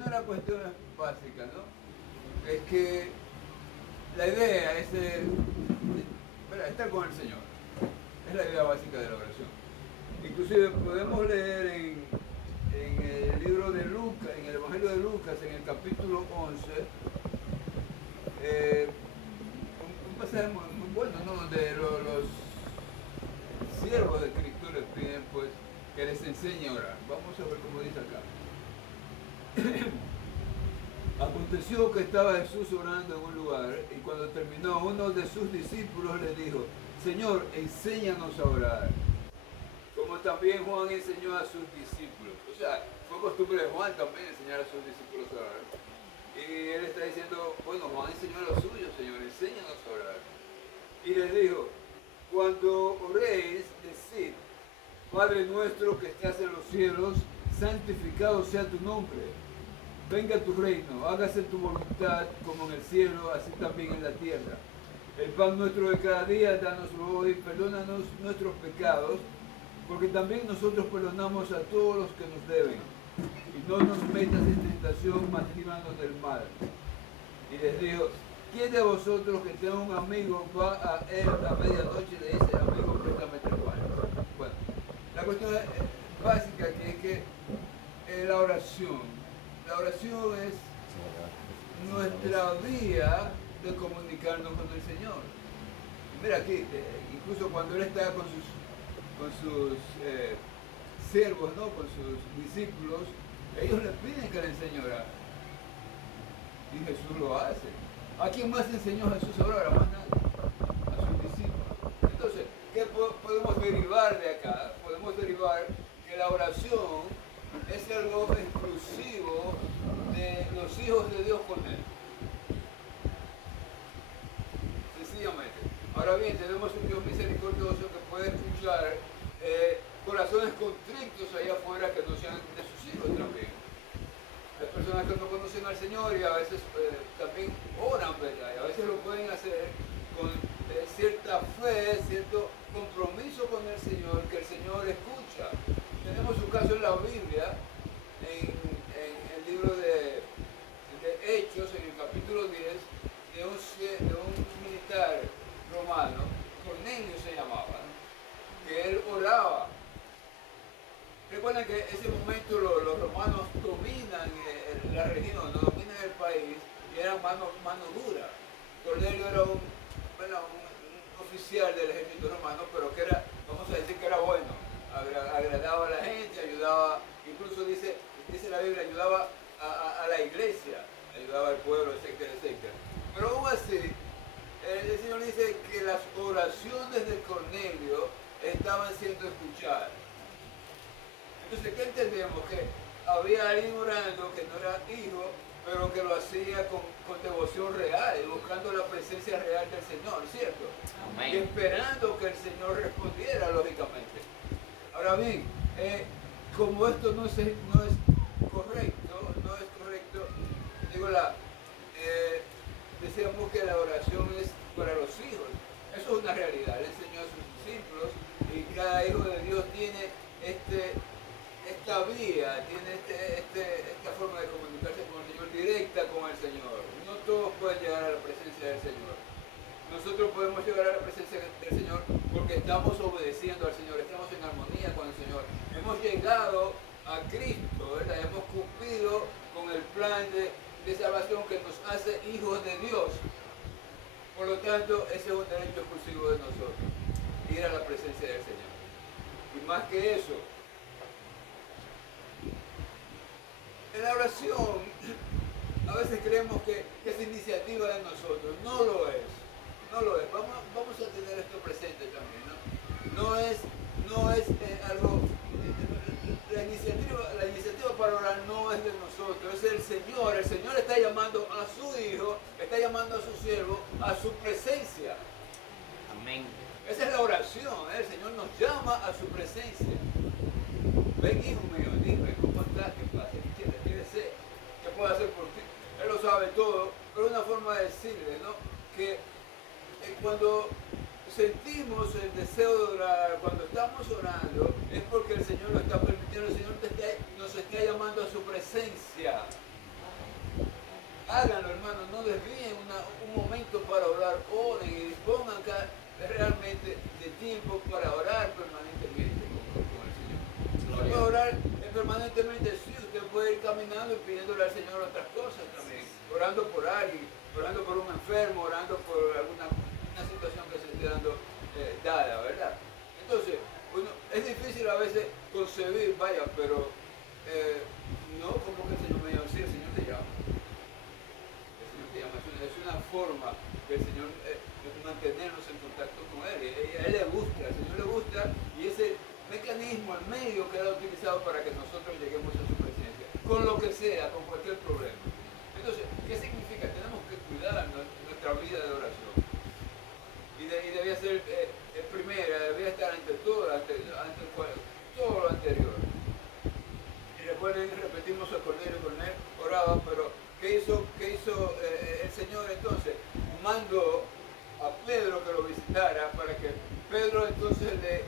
una de las cuestiones básicas, ¿no? Es que la idea es estar con el Señor. Es la idea básica de la oración. Inclusive podemos leer en el libro de Lucas, en el Evangelio de Lucas, en el capítulo 11, un pasaje muy bueno, ¿no? Donde los siervos de Cristo les piden pues que les enseñe a orar. Vamos a ver cómo dice acá. Aconteció que estaba Jesús orando en un lugar y cuando terminó uno de sus discípulos le dijo, Señor, enséñanos a orar, como también Juan enseñó a sus discípulos. O sea, fue costumbre de Juan también enseñar a sus discípulos a orar. Y él está diciendo, bueno, Juan enseñó a los suyos, Señor, enséñanos a orar. Y les dijo, cuando oréis, decid, Padre nuestro que estás en los cielos, santificado sea tu nombre. Venga tu reino, hágase tu voluntad como en el cielo, así también en la tierra. El pan nuestro de cada día, dánoslo hoy, perdónanos nuestros pecados, porque también nosotros perdonamos a todos los que nos deben. Y no nos metas en tentación, mas líbranos del mal. Y les digo, ¿quién de vosotros que tenga un amigo va a él a medianoche y le dice, amigo, préstame 3 panes? Bueno, la cuestión básica aquí es que la oración es nuestra vía de comunicarnos con el Señor. Mira aquí, incluso cuando Él está con sus siervos, ¿no? Con sus discípulos, ellos le piden que le enseñe a orar. Y Jesús lo hace. ¿A quién más enseñó Jesús a orar? A más nadie. A sus discípulos. Entonces, ¿qué podemos derivar de acá? Podemos derivar que la oración es algo exclusivo de los hijos de Dios con Él. Sencillamente. Ahora bien, tenemos un Dios misericordioso que puede escuchar corazones contritos allá afuera que no sean de sus hijos también. Hay personas que no conocen al Señor y a veces también oran, ¿verdad? Y a veces lo pueden hacer con cierta fe, cierto compromiso con el Señor, que el Señor escucha. Tenemos un caso en la Biblia, en el libro de Hechos, en el capítulo 10, de un militar romano, Cornelio se llamaba, ¿no? Que él oraba. Recuerden que en ese momento los romanos dominan la región, no dominan el país, y eran mano dura. Cornelio era un oficial del ejército romano, pero que era, vamos a decir que era bueno, agradaba a la gente, ayudaba, incluso dice la Biblia, ayudaba a la iglesia, ayudaba al pueblo, etcétera, etcétera. Pero aún así, el Señor dice que las oraciones de Cornelio estaban siendo escuchadas. Entonces, ¿qué entendemos? Que había alguien orando que no era hijo, pero que lo hacía con devoción real, buscando la presencia real del Señor, ¿cierto? Amén. Y esperando que el Señor respondiera, lógicamente. Ahora bien, como esto no es correcto, digo, decíamos que la oración es para los hijos. Eso es una realidad. Él enseñó a sus discípulos y cada hijo de Dios tiene esta vía, tiene esta forma de comunicarse con el Señor, directa con el Señor. No todos pueden llegar a la presencia del Señor. Nosotros podemos llegar a la presencia del Señor porque estamos obedeciendo al Señor, estamos en armonía con el Señor. Hemos llegado a Cristo, ¿verdad? Hemos cumplido con el plan de salvación que nos hace hijos de Dios. Por lo tanto, ese es un derecho exclusivo de nosotros, ir a la presencia del Señor. Y más que eso, en la oración, a veces creemos que es iniciativa de nosotros. No lo es. No lo es. Vamos a tener esto presente también, ¿no? No es algo. La iniciativa para orar no es de nosotros, es del Señor. El Señor está llamando a su Hijo, está llamando a su siervo a su presencia. Amén. Esa es la oración, ¿eh? El Señor nos llama a su presencia. Ven, hijo mío, dime, ¿cómo estás? ¿Qué pasa? ¿Qué quieres? ¿Qué deseas? ¿Qué puedo hacer por ti? Él lo sabe todo, pero es una forma de decirle, ¿no? Que cuando sentimos el deseo de orar, cuando estamos orando, es porque el Señor lo está permitiendo, el Señor nos está llamando a su presencia. desvíen un momento para orar, oren y dispongan realmente de tiempo para orar permanentemente con el Señor. Se puede orar permanentemente, sí, usted puede ir caminando y pidiéndole al Señor otras cosas también, orando por alguien, orando por un enfermo, orando por una situación que se esté dando dada, ¿verdad? Entonces, es difícil a veces concebir, vaya, pero no como que el Señor me llama, sí, el Señor te llama. El Señor te llama, es una forma que el Señor mantenernos en contacto con Él. A Él le gusta, al Señor le gusta, y ese mecanismo, el medio que Él ha utilizado para que nosotros lleguemos a su presencia, con lo que sea, con cualquier problema. Entonces, ¿qué significa? Tenemos que cuidar nuestra vida de oración. Y debía ser primera, debía estar ante todo, todo lo anterior. Y recuerden, repetimos a Cornelio, oraba, pero ¿qué hizo el Señor entonces? Mandó a Pedro que lo visitara para que Pedro entonces le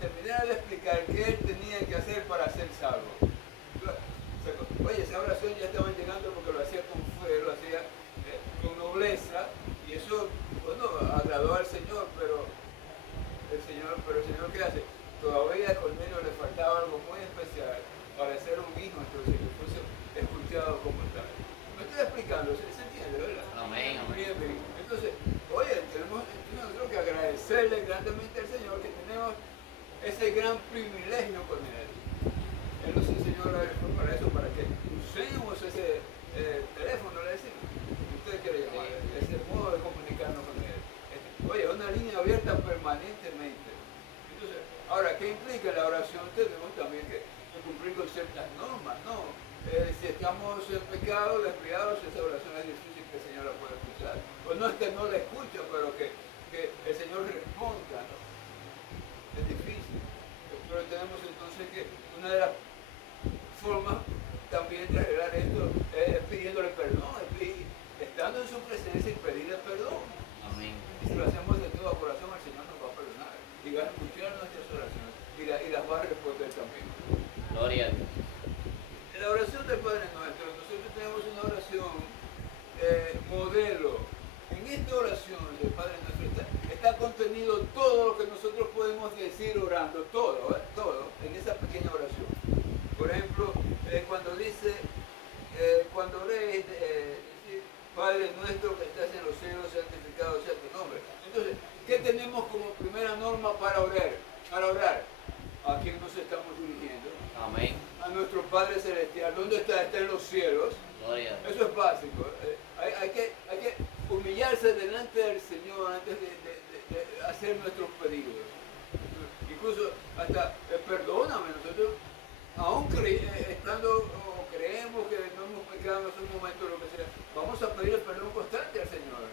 terminara de explicar qué él tenía que hacer para ser salvo. Oye, esa oración ya estaban llegando porque lo hacía con fe, lo hacía con nobleza, y eso, bueno, agradó al Señor, pero el Señor ¿qué hace? Todavía a Cornelio le faltaba algo muy especial para ser un hijo, entonces que fuese escuchado como tal. Me estoy explicando, ¿se entiende, verdad? Amén, amén. Bien, bien. Entonces, oye, tenemos nosotros que agradecerle grandemente al Señor que tenemos ese gran privilegio con Él. Él nos enseñó para eso, para que usemos ese teléfono, le decimos. Usted quiere llamar, ese modo de comunicarnos con Él. Oye, una línea abierta permanentemente. Entonces, ahora, ¿qué implica la oración? Tenemos también que cumplir con ciertas normas, ¿no? Si estamos en pecado, desviados, esa oración es difícil que el Señor la pueda escuchar. Pues no es que no la escucha, pero que el Señor responda, ¿no? Es difícil. Pero tenemos entonces que una de las formas también de arreglar esto es pidiéndole perdón, estando en su presencia y pedirle perdón. Amén. Y si lo hacemos de todo corazón, el Señor nos va a perdonar y va a escuchar nuestras oraciones y las va a responder también. Gloria a Dios. En la oración del Padre Nuestro, nosotros tenemos una oración modelo. En esta oración del Padre Nuestro está contenido todo lo que nosotros podemos decir orando, todo, en esa pequeña oración. Por ejemplo, cuando dice, cuando oréis, Padre nuestro que estás en los cielos, santificado sea tu nombre. Entonces, ¿qué tenemos como primera norma para orar? ¿A quién nos estamos dirigiendo? Amén. A nuestro Padre Celestial. ¿Dónde está? Está en los cielos. Gloria a Dios. Eso es básico. Hay que humillarse delante del Señor antes de hacer nuestros pedidos. Incluso hasta, perdóname, nosotros aún estando o creemos que no hemos pecado en esos momentos, lo que sea, vamos a pedir el perdón constante al Señor.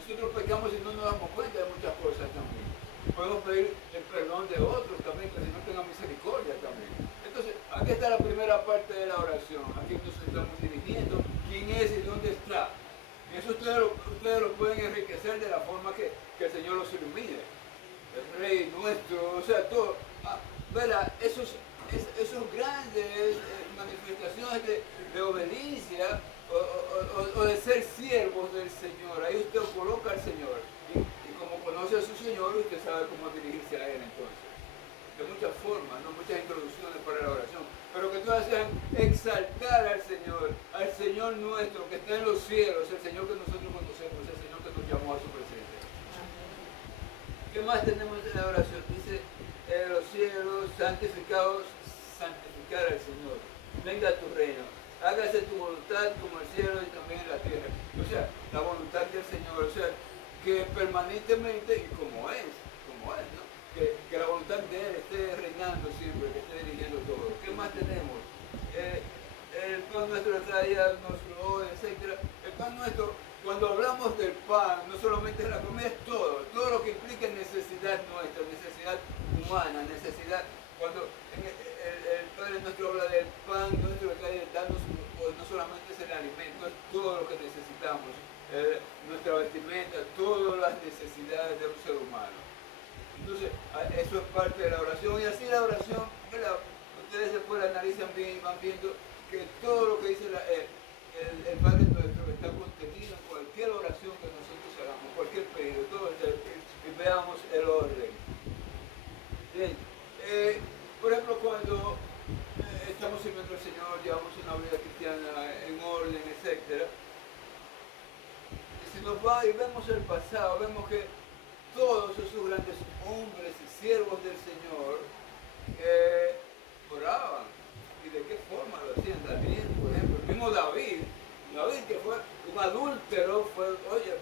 Nosotros pecamos y no nos damos cuenta de muchas cosas también. Podemos pedir el perdón de otros también, que el Señor tenga misericordia también. Entonces, aquí está la primera parte de la oración. Aquí nos estamos dirigiendo. ¿Quién es y dónde está? Y eso ustedes lo pueden enriquecer de la forma que el Señor los ilumine. El Rey nuestro, o sea, todo. ¿Verdad? Esos grandes manifestaciones de obediencia o de ser siervos del Señor. Ahí usted coloca al Señor. Y como conoce a su Señor, usted sabe cómo dirigirse a Él entonces. De muchas formas, ¿no? Muchas introducciones para la oración. Pero que todas sean exaltar al Señor nuestro, que está en los cielos, el Señor que nosotros conocemos, el Señor que nos llamó a su presencia. ¿Qué más tenemos en la oración? Dice, los cielos santificados, santificar al Señor. Venga a tu reino. Hágase tu voluntad como el cielo y también en la tierra. O sea, la voluntad del Señor. O sea, que permanentemente, y como es, ¿no? Que la voluntad de Él esté reinando siempre, que esté dirigiendo todo. ¿Qué más tenemos? El pan nuestro de cada día nos lo hoy, etc. El pan nuestro, cuando hablamos del pan, no solamente es la comida, es todo lo que implica necesidad nuestra, necesidad humana, necesidad. Cuando el Padre nuestro habla del pan nuestro de cada día, no solamente es el alimento, es todo lo que necesitamos, nuestra vestimenta, todas las necesidades de un ser humano. Entonces, eso es parte de la oración, y así la oración, ¿verdad? Ustedes después la analizan bien y van viendo que todo lo que dice el Padre nuestro está contenido etc. Y si nos va y vemos el pasado, vemos que todos esos grandes hombres y siervos del Señor oraban. ¿Y de qué forma lo hacían? David, por ejemplo, el mismo David que fue un adúltero,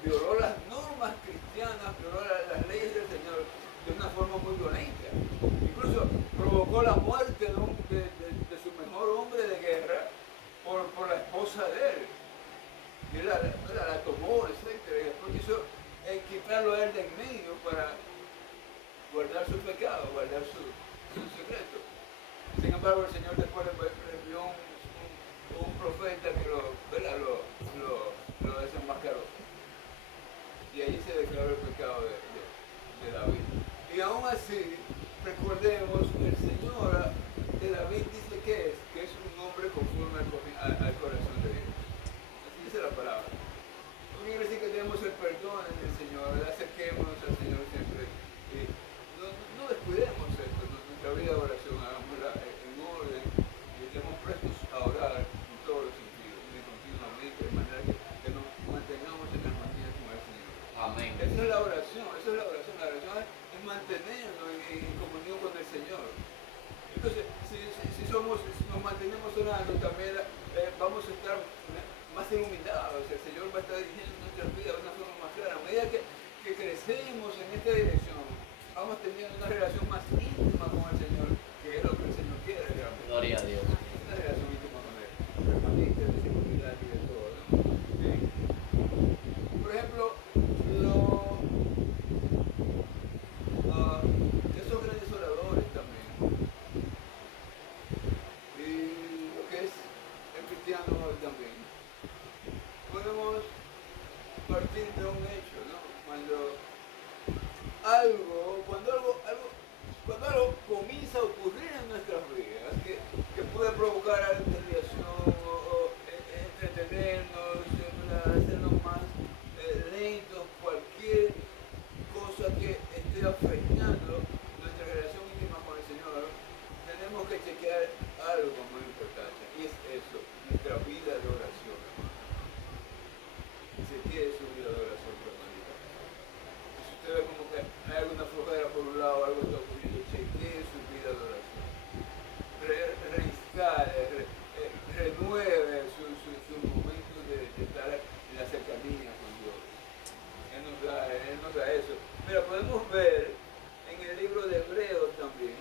violó las normas cristianas, violó las leyes del Señor de una forma muy violenta. Incluso provocó la muerte de su mejor hombre de guerra por la esposa de él. Y él la tomó, etc. Y después quiso quitarlo a él de en medio para guardar su pecado, guardar su secreto. Sin embargo, el Señor después le envió un profeta que lo desenmascaró. Y allí se declaró el pecado de David. Y aún así, recordemos, el Señor de David dice que es un hombre conforme al corazón de Dios. Así dice la palabra. Lo que quiere decir que tenemos el perdón en el Señor, acerquémonos al Señor siempre. Y no descuidemos esto, nuestra vida de oración, hagámosla en orden y estemos prestos a orar en todos los sentidos, y continuamente, de manera que nos mantengamos en armonía con el Señor. Amén. Esa es la oración, la oración es mantenernos en comunión con el Señor. Entonces, si nos mantenemos orando, también vamos a estar más iluminados, el Señor va a estar dirigiendo nuestras vidas de una forma más clara. A medida que crecemos en esta dirección, vamos teniendo una relación más íntima con el Señor, que es lo que el Señor quiere realmente. Gloria a Dios. Una relación íntima con Él, permanente, de seguridad y de todo, ¿no? Sí. Por ejemplo, esos grandes oradores también, y lo que es el cristiano también, podemos partir de un hecho, ¿no? Cuando algo comienza a ocurrir en nuestras vidas que puede provocar desviación o entretenernos, hacernos más lentos, cualquier cosa que esté afectando nuestra relación íntima con el Señor, tenemos que chequear algo muy importante, y es eso, nuestra vida de oración. Se quiere su vida de oración permanente. Si usted ve como que hay alguna flojera por un lado, algo está ocurriendo, chequee su vida de oración. Renueve su momento de estar en la cercanía con Dios. Él nos da eso. Pero podemos ver en el libro de Hebreos también,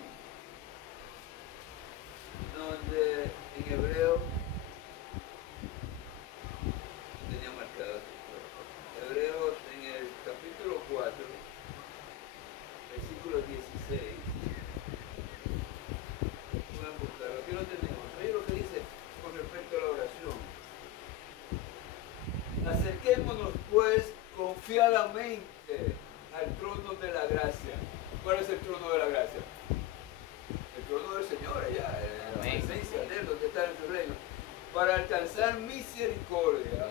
donde en Hebreos tenía marcado Hebreos en el capítulo 4, versículo 16. Pueden buscarlo, aquí lo tenemos. Oye lo que dice con respecto a la oración. Acerquémonos pues confiadamente al trono de la gracia. ¿Cuál es el trono de la gracia? El trono del Señor allá, en la presencia de Él, donde está en su reino, para alcanzar misericordia.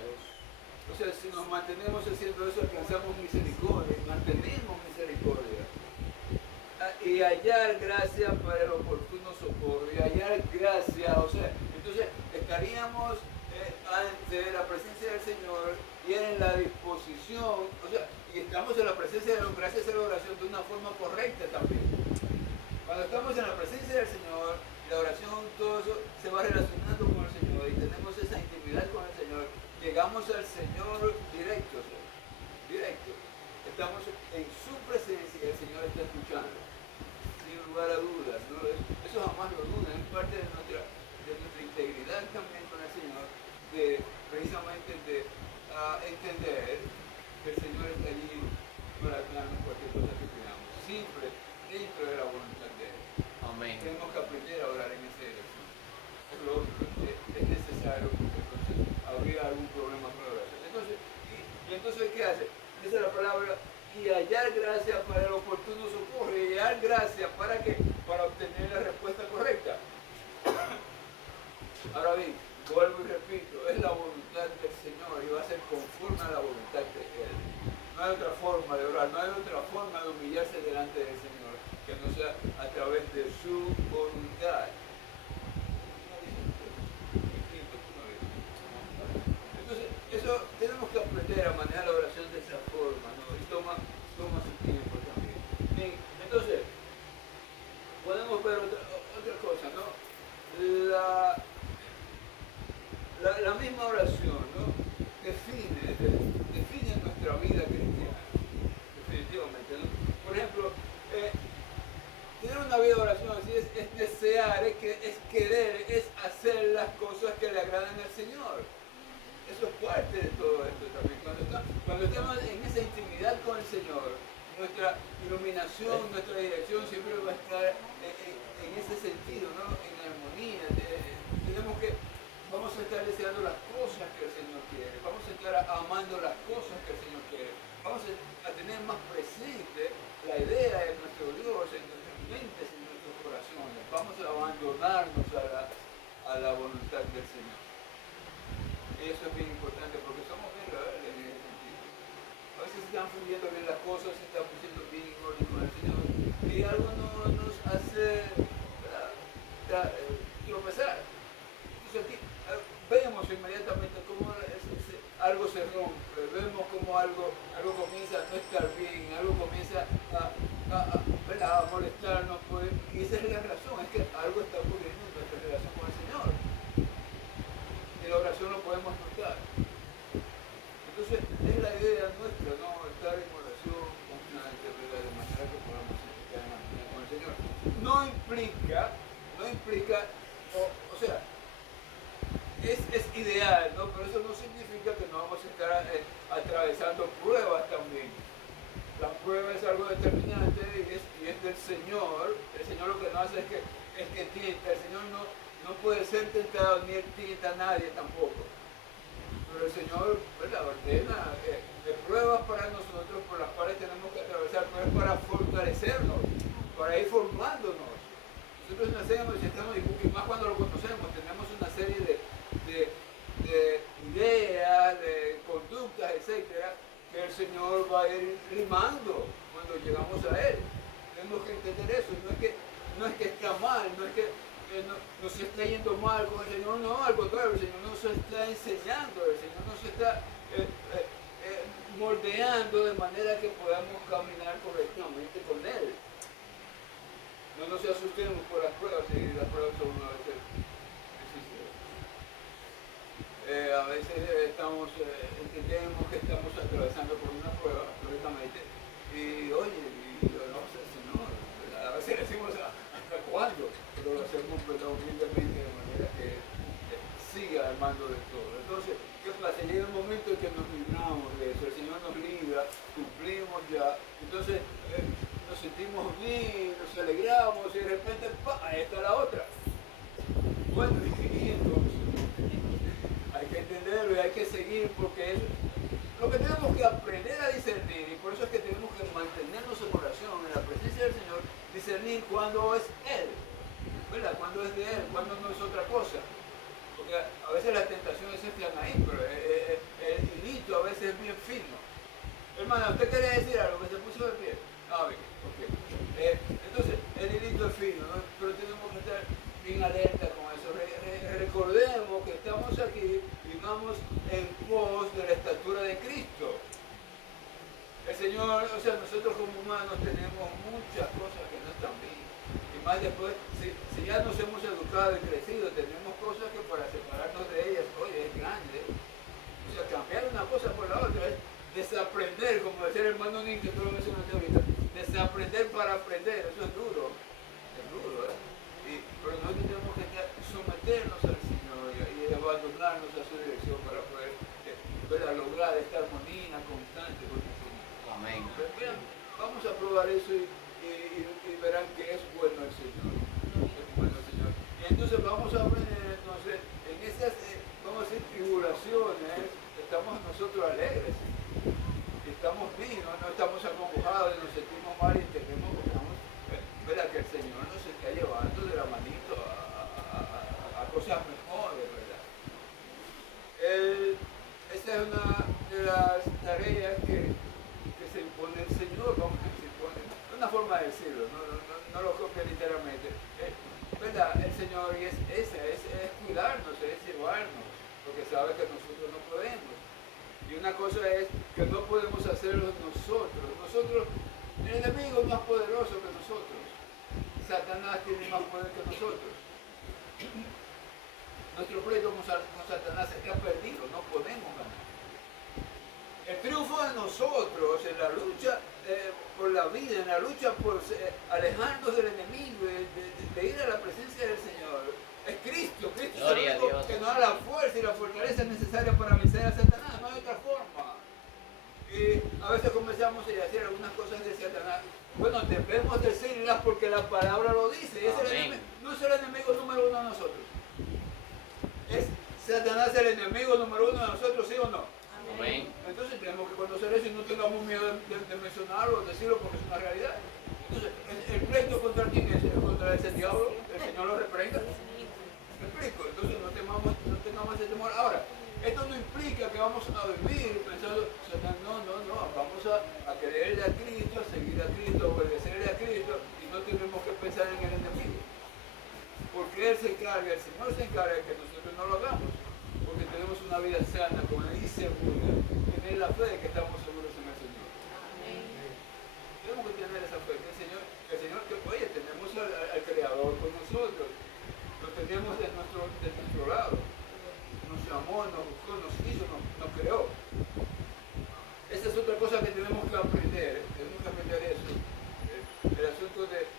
O sea, si nos mantenemos haciendo eso, alcanzamos misericordia, y mantenemos misericordia. Y hallar gracia para el oportuno socorro, y hallar gracia, o sea, entonces estaríamos ante la presencia del Señor y en la disposición, o sea, y estamos en la presencia de Dios gracias a la oración de una forma correcta también. Cuando estamos en la presencia del Señor, la oración, todo eso se va relacionando con el Señor y tenemos esa intimidad con el Señor, llegamos al Señor directo, o sea, directo. Estamos en su presencia y el Señor está escuchando, sin lugar a dudas, ¿no? Eso jamás lo duda, es parte de nuestra integridad también con el Señor, precisamente de entender que el Señor está allí para darnos cualquier cosa que pidamos, siempre dentro de la voluntad de Él. Amén. Tenemos que aprender a orar en esa dirección. Es lógico, es necesario, porque entonces habría algún problema con la oración. Entonces, ¿qué hace? Dice la palabra, y hallar gracia para el oportuno socorro, y hallar gracia para que para obtener la respuesta correcta. Ahora bien, vuelvo y repito, es la voluntad del Señor y va a ser conforme a la voluntad de Él. No hay otra forma de orar, no hay otra forma de humillarse delante del Señor que no sea a través de su voluntad. maneja la oración de esa forma, ¿no? Y toma su tiempo también. Bien, entonces, podemos ver otra cosa, ¿no? La misma oración, ¿no? Define nuestra vida cristiana, definitivamente, ¿no? Por ejemplo, tener una vida de oración así es desear, es querer, es hacer las cosas que le agradan al Señor. Eso es parte de todo esto también. Cuando estamos en esa intimidad con el Señor, nuestra iluminación, nuestra dirección siempre va a estar en ese sentido, ¿no? En armonía. Vamos a estar deseando las cosas que el Señor quiere, vamos a estar amando las cosas que el Señor quiere, vamos a tener más presente la idea de nuestro Dios en nuestras mentes, en nuestros corazones. Vamos a abandonarnos a la voluntad del Señor. Y eso es bien importante porque somos bien rebeldes en ese sentido. A veces están fluyendo bien las cosas, estamos siendo bien en orden con el Señor y algo nos hace tropezar. Entonces aquí vemos inmediatamente cómo algo se rompe, vemos cómo algo comienza a no estar bien, algo comienza a molestarnos, pues, y esa es la razón, es que algo está ocurriendo en nuestra relación con el Señor. Y la oración lo podemos notar. Entonces, es la idea nuestra, ¿no? Estar en oración constante, ¿verdad? De manera que podamos estar en armonía con el Señor. No implica, o sea, es ideal, ¿no? Pero eso no significa que no vamos a estar atravesando pruebas también. La prueba es algo determinante y es del Señor. El Señor lo que no hace es que tienta. El Señor no puede ser tentado ni él tienta a nadie tampoco. Pero el Señor, ¿verdad?, ordena pruebas para nosotros por las cuales tenemos que atravesar, pero es para fortalecernos, para ir formándonos. Nosotros nacemos y estamos, y más cuando lo conocemos, tenemos una serie de ideas, de conductas, etcétera, que el Señor va a ir limando cuando llegamos a Él. Tenemos que entender eso. No es que está mal, no es que nos está yendo mal con el Señor, no, al contrario, el Señor nos está enseñando, el Señor nos está moldeando de manera que podamos caminar correctamente con Él. No nos asustemos por las pruebas, y las pruebas son a veces difíciles. A veces entendemos que estamos atravesando por una prueba, lógicamente, y oye, no sé, Señor, a veces decimos hasta cuándo, pero lo hacemos humildemente de manera que siga al mando de todo. Entonces, ¿qué pasa? Llega un momento en que nos libramos de eso, el Señor nos libra, cumplimos ya, entonces nos sentimos bien, nos alegramos y de repente, ¡pah!, ahí está la otra. Bueno, y entonces hay que entenderlo y hay que seguir porque es lo que tenemos que aprender a discernir, y por eso es que tenemos que mantenernos en oración, en la presencia del Señor, discernir cuándo es Él, ¿verdad? Cuándo es de Él, cuándo no es otra cosa. Porque a veces las tentaciones están ahí, pero el hilito a veces es bien fino. Hermana, ¿usted quería decir algo? Que se puso de pie. Ah, bien, ok. Entonces, el hilito es fino, ¿no? Pero tenemos que estar bien alerta con eso. Recordemos que estamos aquí y vamos en pos de la estatura de Cristo. El Señor, o sea, nosotros como humanos tenemos muchas cosas que no están bien. Y más después, si ya nos hemos educado y crecido, tenemos cosas que para separarnos de ellas, oye, es grande. O sea, cambiar una cosa por la otra es desaprender, como decía el hermano Nick, que tú lo mencionaste ahorita, desaprender para aprender, eso es duro, pero nosotros tenemos que someternos al Señor y abandonarnos a su dirección para poder lograr esta armonía constante con el Señor. Amén. Pero, vean, vamos a probar eso y verán que es bueno el Señor. Es bueno el Señor. Y entonces vamos a aprender, entonces, en esas, vamos a decir, tribulaciones, estamos nosotros alegres. Estamos bien, no estamos acongojados, nos sentimos mal y entendemos que estamos, ¿verdad?, que el Señor nos está llevando de la manito a cosas mejores, ¿verdad? Esa es una de las tareas que se impone el Señor, vamos a decir, es una forma de decirlo, no lo copia literalmente, ¿verdad? El Señor es cuidarnos, es llevarnos, porque sabe que nosotros no podemos. Y una cosa es que no podemos hacerlo nosotros. El enemigo es más poderoso que nosotros. Satanás tiene más poder que nosotros. Nuestro pleito con Satanás está perdido, no podemos ganar. El triunfo de nosotros en la lucha por la vida, en la lucha por alejarnos del enemigo, de ir a la presencia del Señor, es Cristo. Cristo es el único que nos da la fuerza y la fortaleza necesaria para vencer a Satanás, no hay otra forma. Y a veces comenzamos a hacer algunas cosas de Satanás. Bueno, debemos decirlas porque la palabra lo dice. No es el enemigo número uno de nosotros. ¿Es Satanás el enemigo número uno de nosotros, sí o no? Amén. Entonces tenemos que conocer eso y no tengamos miedo de mencionarlo o decirlo porque es una realidad. Entonces, ¿el pleito contra quién es? ¿Contra ese diablo? ¿El Señor lo reprenda? ¿Me explico? Entonces no tengamos ese temor. Ahora, esto no implica que vamos a vivir pensando, no, vamos a creerle a Cristo, a seguir a Cristo, a obedecerle a Cristo y no tenemos que pensar en el enemigo. Porque Él se encarga, el Señor se encarga de que nosotros no lo hagamos. Porque tenemos una vida sana, como Él dice, segura. Tener la fe de que estamos seguros en el Señor. Amén. Tenemos que tener esa fe, que el Señor, oye, tenemos al Creador con nosotros. Lo tenemos de nuestro lado. Nos llamó, nos buscó, nos hizo, nos creó. Esa es otra cosa que tenemos que aprender. Tenemos que aprender eso. El asunto de,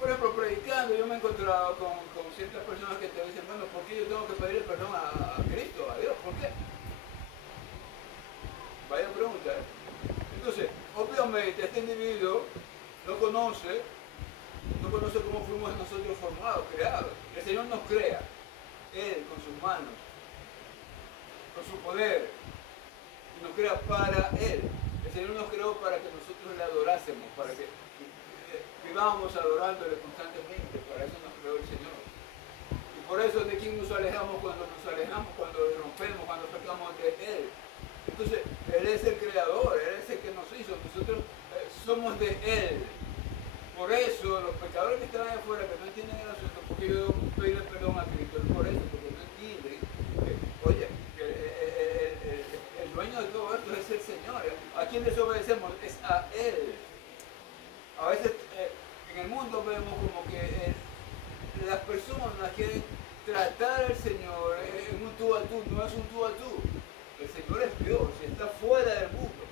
por ejemplo, predicando, yo me he encontrado con ciertas personas que te dicen, bueno, ¿por qué yo tengo que pedirle perdón a Cristo, a Dios? ¿Por qué? Vaya pregunta, ¿eh? Entonces, obviamente, este individuo no conoce cómo fuimos nosotros formados, creados. El Señor nos crea, Él con sus manos, con su poder, y nos crea para Él. El Señor nos creó para que nosotros le adorásemos, para que vivamos adorándole constantemente, para eso nos creó el Señor. Y por eso de quién nos alejamos, cuando rompemos, cuando pecamos de Él. Entonces, Él es el creador, Él es el que nos hizo, nosotros somos de Él. Por eso los pecadores que están allá afuera, que no entienden el asunto, porque yo debo pedirle perdón a Cristo, es por eso, porque no entienden, oye, el dueño de todo esto es el Señor. ¿A quién desobedecemos? Es a Él. A veces en el mundo vemos como que las personas quieren tratar al Señor en un tú a tú, no es un tú a tú. El Señor es Dios y está fuera del mundo.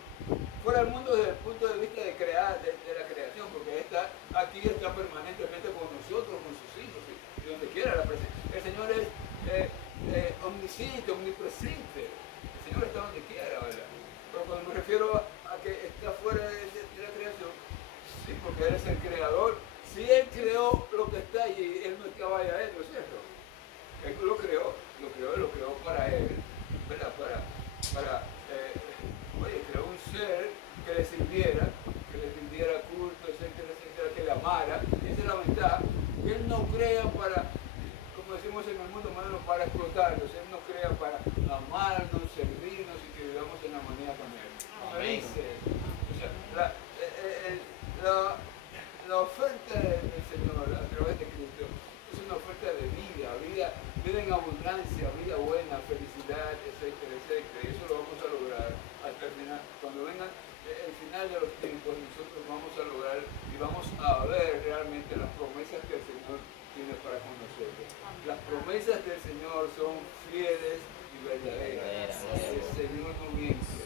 Fuera del mundo desde el punto de vista de la creación, porque aquí está permanentemente con nosotros, con sus hijos, y donde quiera la presencia. El Señor es omnisciente, omnipresente. El Señor está donde quiera, ¿verdad? Pero cuando me refiero a que está fuera de la creación, sí, porque Él es el creador. Si Él creó lo que está allí, Él no estaba allá adentro, ¿cierto? Él lo creó para Él, ¿verdad? Creó un ser que le sirviera, que le rindiera culto, que le amara. Esa es la ventaja. Él no crea para, como decimos en el mundo moderno, para explotarnos. Él no crea para amarnos, servirnos y que vivamos en armonía con Él. Felices. O sea, la oferta del Señor a través de Cristo es una oferta de vida en abundancia, vida buena, felicidad, etcétera, etcétera. Y eso lo vamos a lograr al terminar. Cuando venga el final de los tiempos, nosotros vamos a lograr y vamos a ver realmente las promesas que el Señor tiene para con nosotros. Las promesas del Señor son fieles y verdaderas. El Señor no miente.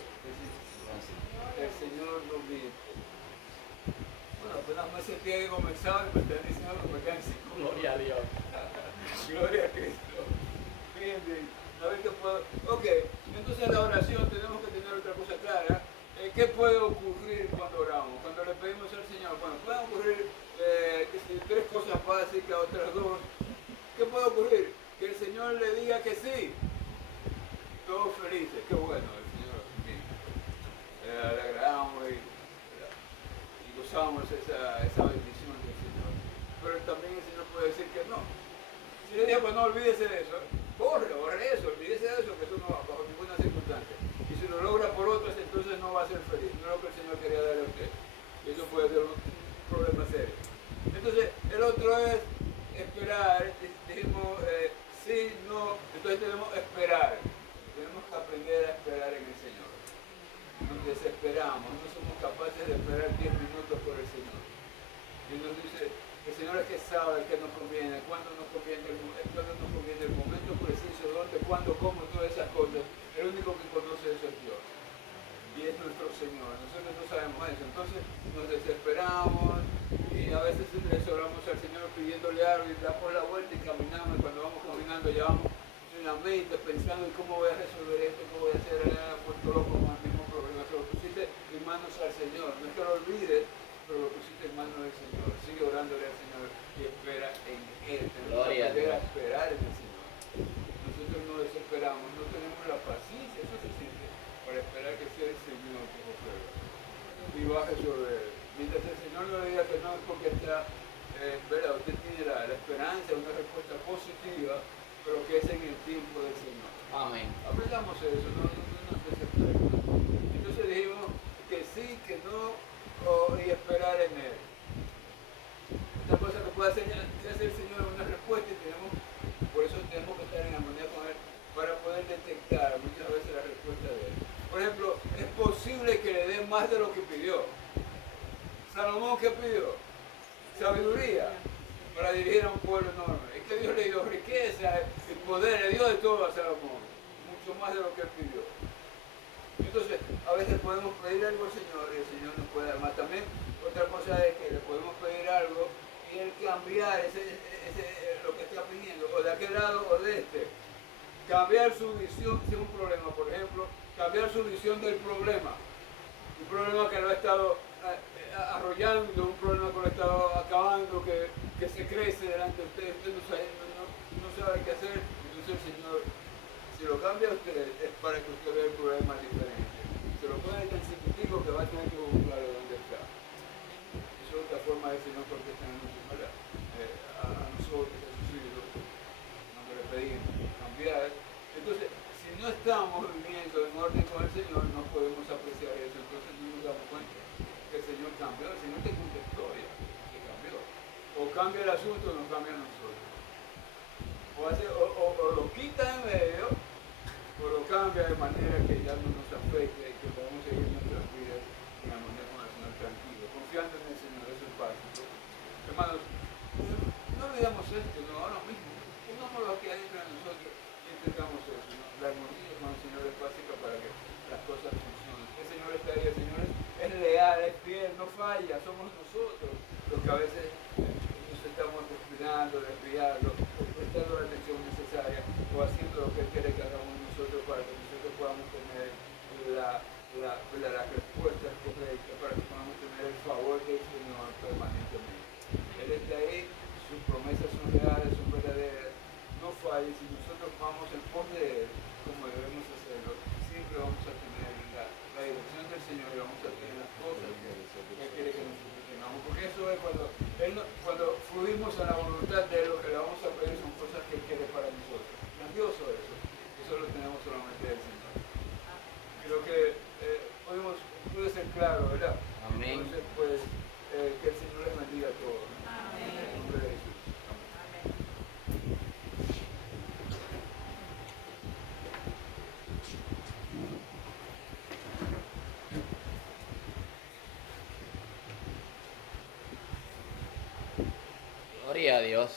El Señor no miente. Bueno, apenas me sentía que comenzaba y me están diciendo que me quedan 5. Gloria a Dios. Gloria a Cristo. Bien. A ver qué puedo. Ok, entonces en la oración tenemos que tener otra cosa clara. ¿Qué puede ocurrir cuando oramos? Cuando le pedimos al Señor. Bueno, pueden ocurrir tres cosas básicas, otras dos. ¿Qué puede ocurrir? Que el Señor le diga que sí. Todos felices. Qué bueno, el Señor. Le agradamos y gozamos esa bendición del Señor. Pero también el Señor puede decir que no. Si le digo, pues no, olvídese de eso. Borre eso, olvídese de eso, que eso no va bajo ninguna circunstancia. Y si lo logra por otros, entonces no va a ser feliz. No es lo que el Señor quería darle a usted. Eso puede ser un problema serio. Entonces, el otro es esperar. Dijimos, sí, no. Entonces tenemos que esperar. Tenemos que aprender a esperar en el Señor. no somos capaces de esperar 10 minutos por el Señor. Y nos dice, el Señor es que sabe qué nos conviene, cuándo nos conviene el momento preciso, dónde, cuándo, cómo, todas esas cosas. El único que conoce eso es Dios. Y es nuestro Señor. Nosotros no sabemos eso. Entonces nos desesperamos y a veces les oramos al Señor pidiéndole algo y damos la vuelta y caminamos. Y cuando vamos caminando ya vamos en la mente pensando en cómo voy a resolver esto, cómo voy a hacer, puesto loco con el mismo problema. Se lo pusiste en manos al Señor. No es que lo olvides, pero lo pusiste en manos del Señor. Sigue orándole al Señor y espera en Él. Tenemos que aprender a esperar en el Señor. Nosotros no desesperamos, no tenemos la paciencia suficiente para esperar que sea el Señor que nos prueba y baje sobre Él. Mientras el Señor no le diga que no es porque está, ¿verdad? Usted tiene la esperanza, una respuesta positiva, pero que es en el tiempo del Señor. Amén. Aprendamos eso, no nos desesperemos. Entonces dijimos que sí, que no, y esperar en Él. Esta cosa que puede hacer el Señor es una respuesta y por eso tenemos que estar en armonía con Él para poder detectar muchas veces la respuesta de Él. Por ejemplo, es posible que le den más de lo que pidió. Salomón, ¿qué pidió? Sabiduría para dirigir a un pueblo enorme. Es que Dios le dio riqueza y poder, le dio de todo a Salomón, mucho más de lo que él pidió. Entonces, a veces podemos pedir algo al Señor y el Señor nos puede dar más. También otra cosa es que le podemos pedir algo y él cambiar lo que está pidiendo, o de aquel lado o de este. Cambiar su visión de un problema, por ejemplo, cambiar su visión del problema. Un problema que lo ha estado arrollando, un problema que lo ha estado acabando, que se crece delante de usted, usted no sabe qué hacer. Entonces el Señor, si lo cambia a usted, es para que usted vea el problema diferente. Se lo pone tan chiquitico que va a tener que buscar de dónde está. Esa es otra forma de Señor contestar a nosotros, a sus hijos, cuando le pedimos cambiar. Entonces, si no estamos viviendo en orden con el Señor, no podemos apreciar eso. Entonces no nos damos cuenta que el Señor cambió. El Señor te contestó ya, que cambió. O cambia el asunto o nos cambia a nosotros. O lo quita en medio, o lo cambia de manera que ya no nos afecte y que podamos seguir nuestras vidas en armonía con el Señor tranquilo, confiando en el Señor. Eso es básico. Hermanos, no olvidemos esto, no, ahora mismo. Pongámoslo aquí adentro de nosotros y entendamos eso, ¿no? La armonía con el Señor es básica para que las cosas funcionen. El Señor está ahí, el Señor es leal, es fiel, no falla, somos nosotros los que a veces nos estamos desviando, prestando la atención necesaria o haciendo lo que Él quiere que hagamos nosotros para que nosotros podamos tener la respuesta correcta, para que podamos tener el favor del Señor permanentemente. Él está ahí, sus promesas son reales, son verdaderas, no fallen. Si nosotros vamos en pos de Él, como debemos hacerlo, siempre vamos a tener la dirección del Señor y vamos a tener las cosas que Él quiere que nosotros tengamos. Porque eso es cuando fluimos a la voluntad de Él, lo que le vamos a pedir son cosas que Él quiere para nosotros. Grandioso eso. Eso lo tenemos solamente del Señor. Creo que puede ser claro, ¿verdad? Amén. Entonces, pues, que el Señor les bendiga a todos. Amén. En el nombre de Jesús. Gloria a Dios.